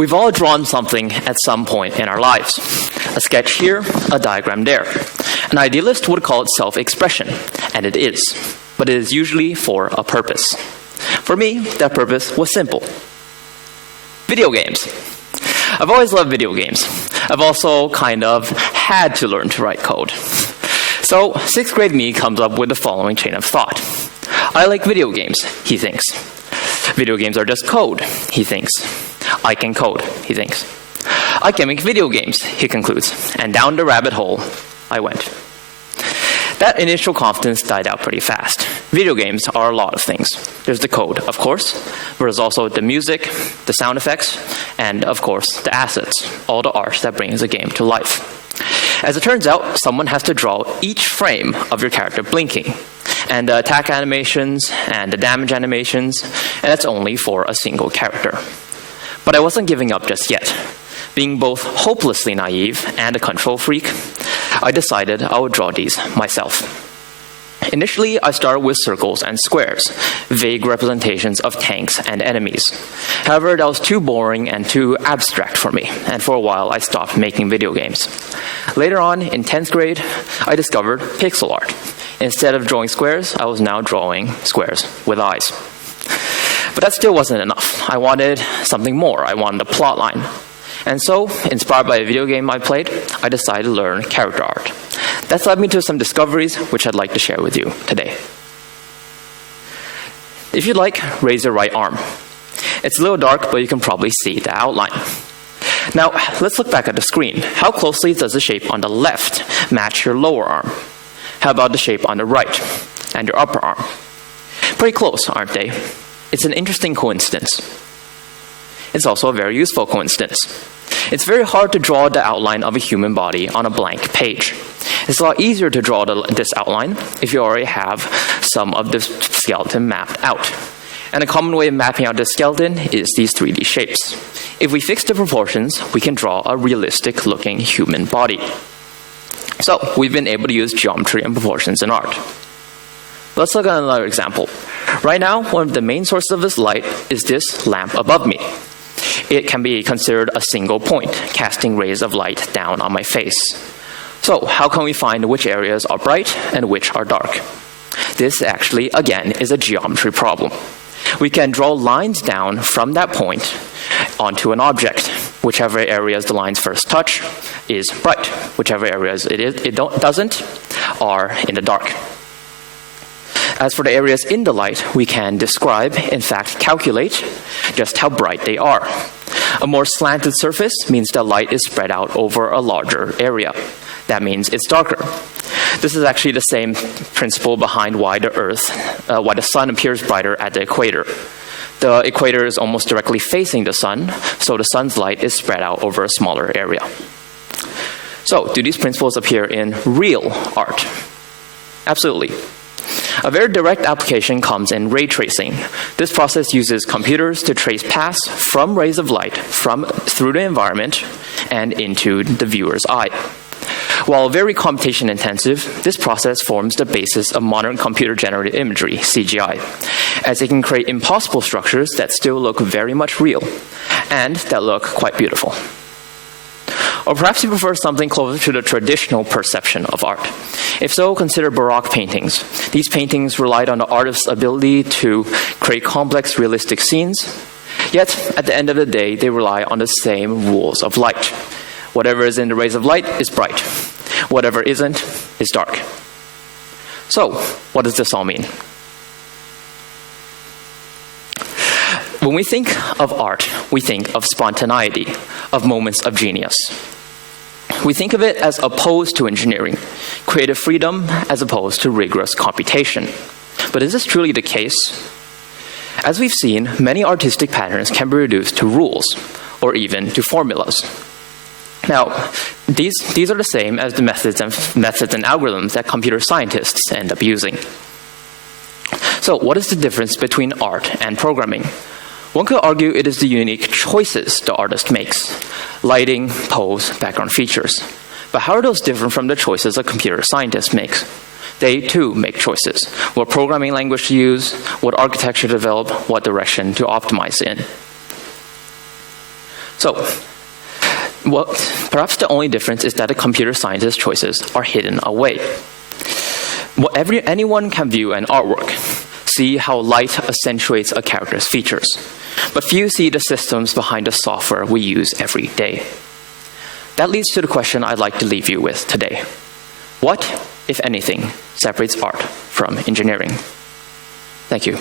We've all drawn something at some point in our lives. A sketch here, a diagram there. An idealist would call it self-expression, and it is. But it is usually for a purpose. For me, that purpose was simple. Video games. I've always loved video games. I've also kind of had to learn to write code. So, 6th grade me comes up with the following chain of thought. I like video games, he thinks. Video games are just code, he thinks. I can code, he thinks. I can make video games, he concludes. And down the rabbit hole I went. That initial confidence died out pretty fast. Video games are a lot of things. There's the code, of course, but there's also the music, the sound effects, and of course, the assets, all the art that brings a game to life. As it turns out, someone has to draw each frame of your character blinking, and the attack animations, and the damage animations, and that's only for a single character. But I wasn't giving up just yet. Being both hopelessly naive and a control freak, I decided I would draw these myself. Initially, I started with circles and squares, vague representations of tanks and enemies. However, that was too boring and too abstract for me, and for a while I stopped making video games. Later on, in 10th grade, I discovered pixel art. Instead of drawing squares, I was now drawing squares with eyes. But that still wasn't enough. I wanted something more. I wanted a plot line. And so, inspired by a video game I played, I decided to learn character art. That's led me to some discoveries which I'd like to share with you today. If you'd like, raise your right arm. It's a little dark, but you can probably see the outline. Now, let's look back at the screen. How closely does the shape on the left match your lower arm? How about the shape on the right and your upper arm? Pretty close, aren't they? It's an interesting coincidence. It's also a very useful coincidence. It's very hard to draw the outline of a human body on a blank page. It's a lot easier to draw this outline if you already have some of the skeleton mapped out. And a common way of mapping out the skeleton is these 3D shapes. If we fix the proportions, we can draw a realistic-looking human body. So, we've been able to use geometry and proportions in art. Let's look at another example. Right now, one of the main sources of this light is this lamp above me. It can be considered a single point, casting rays of light down on my face. So, how can we find which areas are bright and which are dark? This actually, again, is a geometry problem. We can draw lines down from that point onto an object. Whichever areas the lines first touch is bright. Whichever areas it doesn't are in the dark. As for the areas in the light, we can describe, in fact calculate, just how bright they are. A more slanted surface means the light is spread out over a larger area. That means it's darker. This is actually the same principle behind why the sun appears brighter at the equator. The equator is almost directly facing the sun, so the sun's light is spread out over a smaller area. So, do these principles appear in real art? Absolutely. A very direct application comes in ray tracing. This process uses computers to trace paths from rays of light through the environment and into the viewer's eye. While very computation intensive, this process forms the basis of modern computer-generated imagery, CGI, as it can create impossible structures that still look very much real, and that look quite beautiful. Or perhaps you prefer something closer to the traditional perception of art. If so, consider Baroque paintings. These paintings relied on the artist's ability to create complex, realistic scenes, yet at the end of the day, they rely on the same rules of light. Whatever is in the rays of light is bright. Whatever isn't is dark. So, what does this all mean? When we think of art, we think of spontaneity, of moments of genius. We think of it as opposed to engineering, creative freedom as opposed to rigorous computation. But is this truly the case? As we've seen, many artistic patterns can be reduced to rules, or even to formulas. Now, these are the same as the methods and algorithms that computer scientists end up using. So, what is the difference between art and programming? One could argue it is the unique choices the artist makes: lighting, pose, background features. But how are those different from the choices a computer scientist makes? They, too, make choices. What programming language to use, what architecture to develop, what direction to optimize in. So, perhaps the only difference is that the computer scientist's choices are hidden away. Anyone can view an artwork, see how light accentuates a character's features, but few see the systems behind the software we use every day. That leads to the question I'd like to leave you with today. What, if anything, separates art from engineering? Thank you.